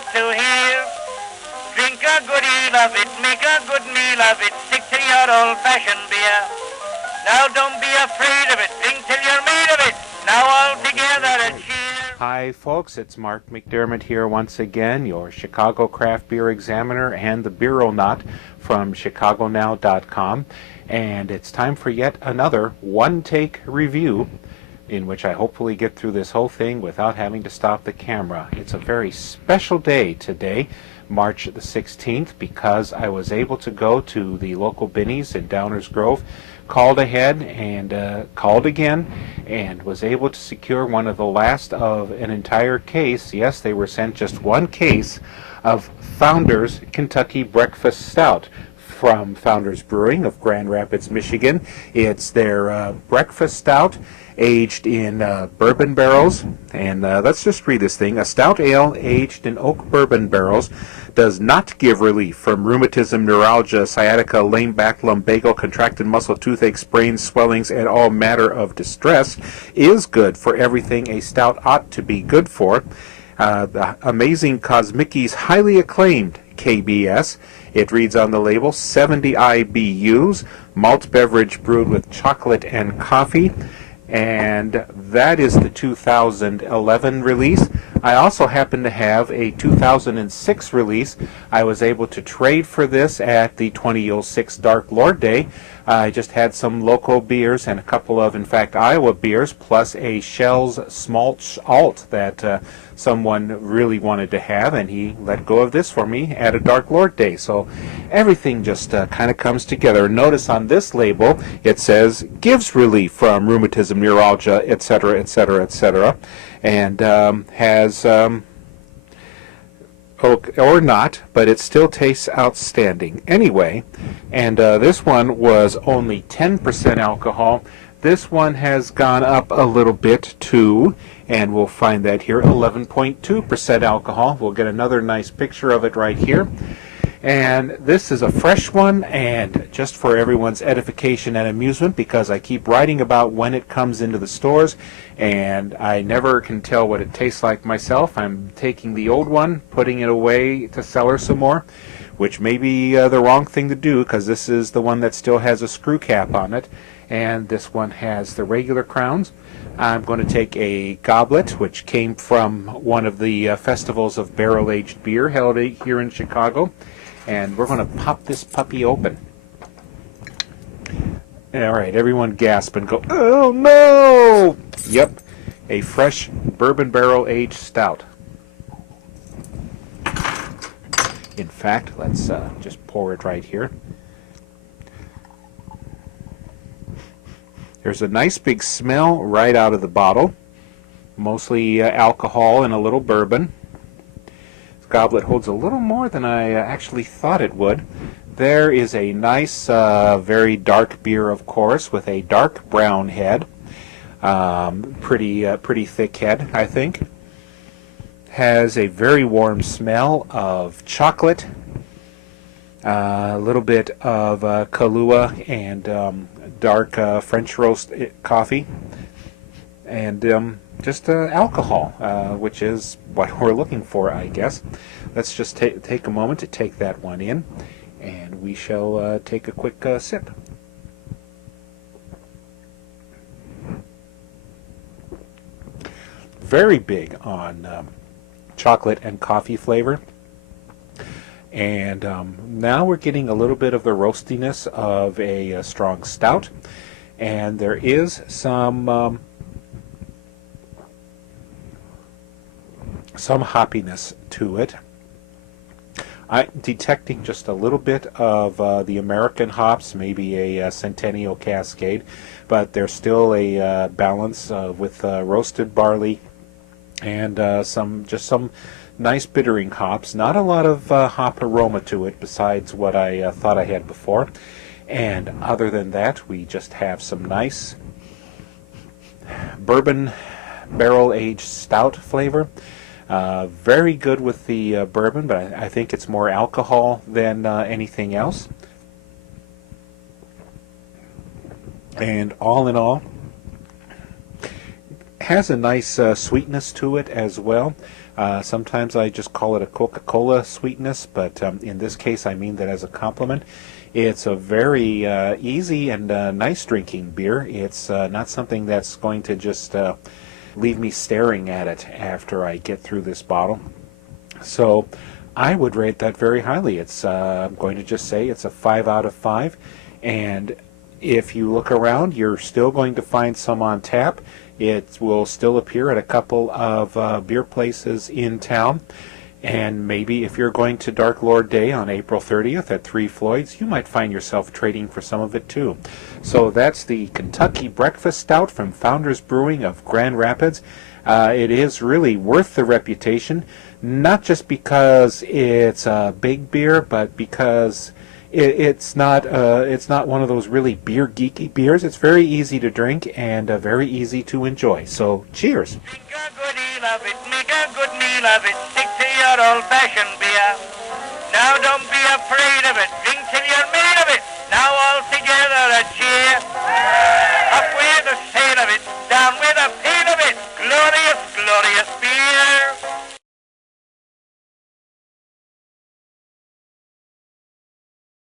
glad to hear. Drink a good deal of it, make a good meal of it, stick to your old-fashioned beer. Now don't be afraid of it, drink till you're made of it. Now all together a cheer. Hi folks, it's Mark McDermott here once again, your Chicago Craft Beer Examiner and the Beeronaut from ChicagoNow.com. And it's time for yet another one-take review in which I hopefully get through this whole thing without having to stop the camera. It's a very special day today, March the 16th, because I was able to go to the local Binny's in Downers Grove, called ahead and called again, and was able to secure one of the last of an entire case. Yes, they were sent just one case of Founders Kentucky Breakfast Stout from Founders Brewing of Grand Rapids, Michigan. It's their breakfast stout aged in bourbon barrels. And let's just read this thing. A stout ale aged in oak bourbon barrels does not give relief from rheumatism, neuralgia, sciatica, lame back, lumbago, contracted muscle, toothache, sprains, swellings, and all matter of distress. Is good for everything a stout ought to be good for. The amazing Cosmicki's highly acclaimed KBS. It reads on the label 70 IBUs, malt beverage brewed with chocolate and coffee. And that is the 2011 release. I also happen to have a 2006 release. I was able to trade for this at the 2006 Dark Lord Day. I just had some local beers and a couple of, in fact, Iowa beers, plus a Shell's Smalt Alt that someone really wanted to have, and he let go of this for me at a Dark Lord Day. So everything just kind of comes together. Notice on this label it says gives relief from rheumatism, neuralgia, etc., etc., etc., and has or not, but it still tastes outstanding anyway. And this one was only 10% alcohol. This one has gone up a little bit too, and we'll find that here, 11.2% alcohol. We'll get another nice picture of it right here. And this is a fresh one, and just for everyone's edification and amusement, because I keep writing about when it comes into the stores, and I never can tell what it tastes like myself. I'm taking the old one, putting it away to sell her some more, which may be the wrong thing to do, because this is the one that still has a screw cap on it, and this one has the regular crowns. I'm going to take a goblet, which came from one of the festivals of barrel-aged beer held here in Chicago, and we're going to pop this puppy open. All right, everyone gasp and go, oh no! Yep, a fresh bourbon barrel-aged stout. In fact, let's just pour it right here. There's a nice big smell right out of the bottle, mostly alcohol and a little bourbon. This goblet holds a little more than I actually thought it would. There is a nice, very dark beer, of course, with a dark brown head. Pretty thick head, I think. Has a very warm smell of chocolate, a little bit of Kahlua and dark French roast coffee, and just alcohol, which is what we're looking for, I guess. Let's just take a moment to take that one in, and we shall take a quick sip. Very big on chocolate and coffee flavor. And now we're getting a little bit of the roastiness of a strong stout, and there is some hoppiness to it. I'm detecting just a little bit of the American hops, maybe a Centennial Cascade, but there's still a balance with roasted barley and some nice bittering hops. Not a lot of hop aroma to it besides what I thought I had before. And other than that, we just have some nice bourbon barrel-aged stout flavor. Very good with the bourbon, but I think it's more alcohol than anything else. And all in all, has a nice sweetness to it as well. Sometimes I just call it a Coca-Cola sweetness, but in this case I mean that as a compliment. It's a very easy and nice drinking beer. It's not something that's going to just leave me staring at it after I get through this bottle. So I would rate that very highly. It's I'm going to just say it's a 5 out of 5. And if you look around, you're still going to find some on tap. It will still appear at a couple of beer places in town. And maybe if you're going to Dark Lord Day on April 30th at Three Floyds, you might find yourself trading for some of it too. So that's the Kentucky Breakfast Stout from Founders Brewing of Grand Rapids. It is really worth the reputation, not just because it's a big beer, but because it's not one of those really beer geeky beers. It's very easy to drink and very easy to enjoy. So cheers. Drink a good deal of it, make a good meal of it, stick to your old-fashioned beer.